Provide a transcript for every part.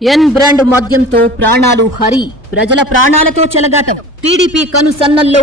ఎన్ brand మద్యంతో ప్రాణాలు హరి, ప్రజల ప్రాణాలతో చెలగాటం. టీడీపీ కనుసన్నల్లో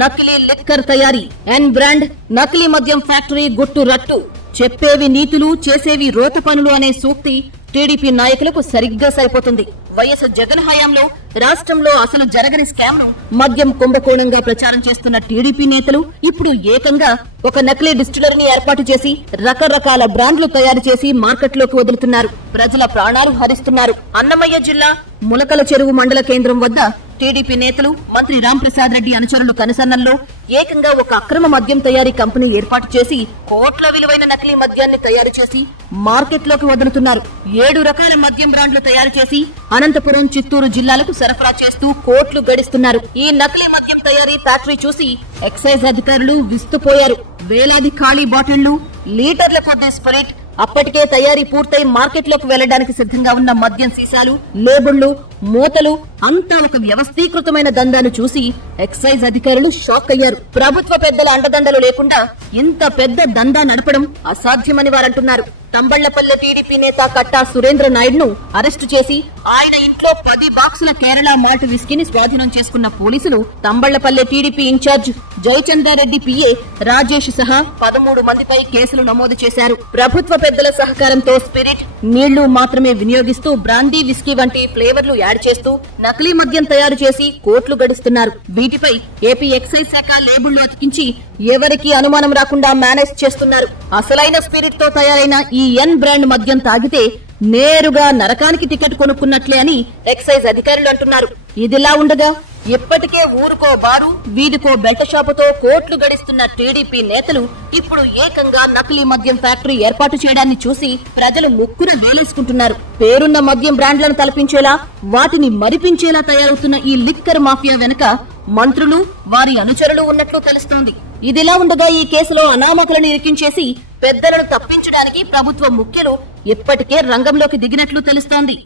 నకిలీ లిక్కర్ తయారీ. ఎన్ బ్రాండ్ నకిలీ మద్యం ఫ్యాక్టరీ గుట్టు రట్టు. చెప్పేవి నీతులు, చేసేవి రోతు పనులు అనే సూక్తి టీడీపీ నాయకులకు సరిగ్గా సరిపోతుంది. వైఎస్ జగన్ హయాంలో రాష్ట్రంలో అసలు జరగని స్కామ్ ను మద్యం కుంభకోణంగా ప్రచారం చేస్తున్న టీడీపీ నేతలు ఇప్పుడు ఏకంగా ఒక నకిలీ డిస్టిలరీని ఏర్పాటు చేసి రకరకాల బ్రాండ్లు తయారు చేసి మార్కెట్లోకి వదులుతున్నారు. ప్రజల ప్రాణాలు హరిస్తున్నారు. అన్నమయ్య జిల్లా ములకల చెరువు మండల కేంద్రం వద్ద టీడీపీ నేతలు మంత్రి రాంప్రసాద్ రెడ్డి అనుచరులు కనుసన్నల్లో ఏకంగా ఒక అక్రమ మద్యం తయారీ కంపెనీ ఏర్పాటు చేసి కోట్ల విలువైన నకిలీ మద్యాన్ని తయారు చేసి మార్కెట్లోకి వదులుతున్నారు. 7 రకాల మద్యం బ్రాండ్లు తయారు చేసి అనంతపురం, చిత్తూరు జిల్లాలకు సరఫరా చేస్తూ కోట్లు గడిస్తున్నారు. ఈ నకిలీ మద్యం తయారీ ఫ్యాక్టరీ చూసి ఎక్సైజ్ అధికారులు విస్తుపోయారు. వేలాది ఖాళీ బాటిళ్లు, లీటర్ల కొద్ది స్పిరిట్, అప్పటికే తయారీ పూర్తయి మార్కెట్లోకి వెళ్లడానికి సిద్ధంగా ఉన్న మద్యం సీసాలు, లేబుళ్లు, మూతలు అంతా ఒక వ్యవస్థీకృతమైన దందాను చూసి ఎక్సైజ్ అధికారులు షాక్ అయ్యారు. ప్రభుత్వ పెద్దల అండదండలు లేకుండా ఇంత పెద్ద దందా నడపడం అసాధ్యమని వారంటున్నారు. తంబళ్లపల్లె టీడీపీ నేత కట్టా సురేంద్ర నాయుడును అరెస్టు చేసి ఆయన ఇంట్లో 10 బాక్సుల కేరళ మాల్ట్ విస్కీని స్వాధీనం చేసుకున్న పోలీసులు తంబళ్లపల్లె టీడీపీ ఇన్ఛార్జ్ జయచంద్రారెడ్డి పిఏ రాజేష్ సహా 13 మందిపై కేసులు నమోదు చేశారు. ప్రభుత్వ పెద్దల సహకారంతో స్పిరిట్, నీళ్లు మాత్రమే వినియోగిస్తూ బ్రాందీ, విస్కీ వంటి ఫ్లేవర్లు యాడ్ చేస్తూ నకిలీ మద్యం తయారు చేసి కోట్లు గడిస్తున్నారు. వీటిపై ఏపీ ఎక్సైజ్ శాఖ లేబుళ్లు అతికించి ఎవరికీ అనుమానం రాకుండా మేనేజ్ చేస్తున్నారు. అసలైన స్పిరిట్ తో తయారైన ఈ ఎన్ బ్రాండ్ మద్యం తాగితే నేరుగా నరకానికి టికెట్ కొనుక్కున్నట్లే అని ఎక్సైజ్ అధికారులు అంటున్నారు. ఇదిలా ఉండగా ఇప్పటికే ఊరుకో బారు, వీధికో బెల్ట్ షాపుతో కోట్లు గడిస్తున్న టీడీపీ నేతలు ఇప్పుడు ఏకంగా నకిలీ మద్యం ఫ్యాక్టరీ ఏర్పాటు చేయడాన్ని చూసి ప్రజలు ముక్కున వేలేసుకుంటున్నారు. పేరున్న మద్యం బ్రాండ్లను తలపించేలా, వాటిని మరిపించేలా తయారవుతున్న ఈ లిక్కర్ మాఫియా వెనుక మంత్రులు, వారి అనుచరులు ఉన్నట్లు తెలుస్తోంది. ఇదిలా ఉండగా ఈ కేసులో అనామకులను ఇరికించేసి పెద్దలను తప్పించడానికి ప్రభుత్వ ముఖ్యులు ఇప్పటికే రంగంలోకి దిగినట్లు తెలుస్తోంది.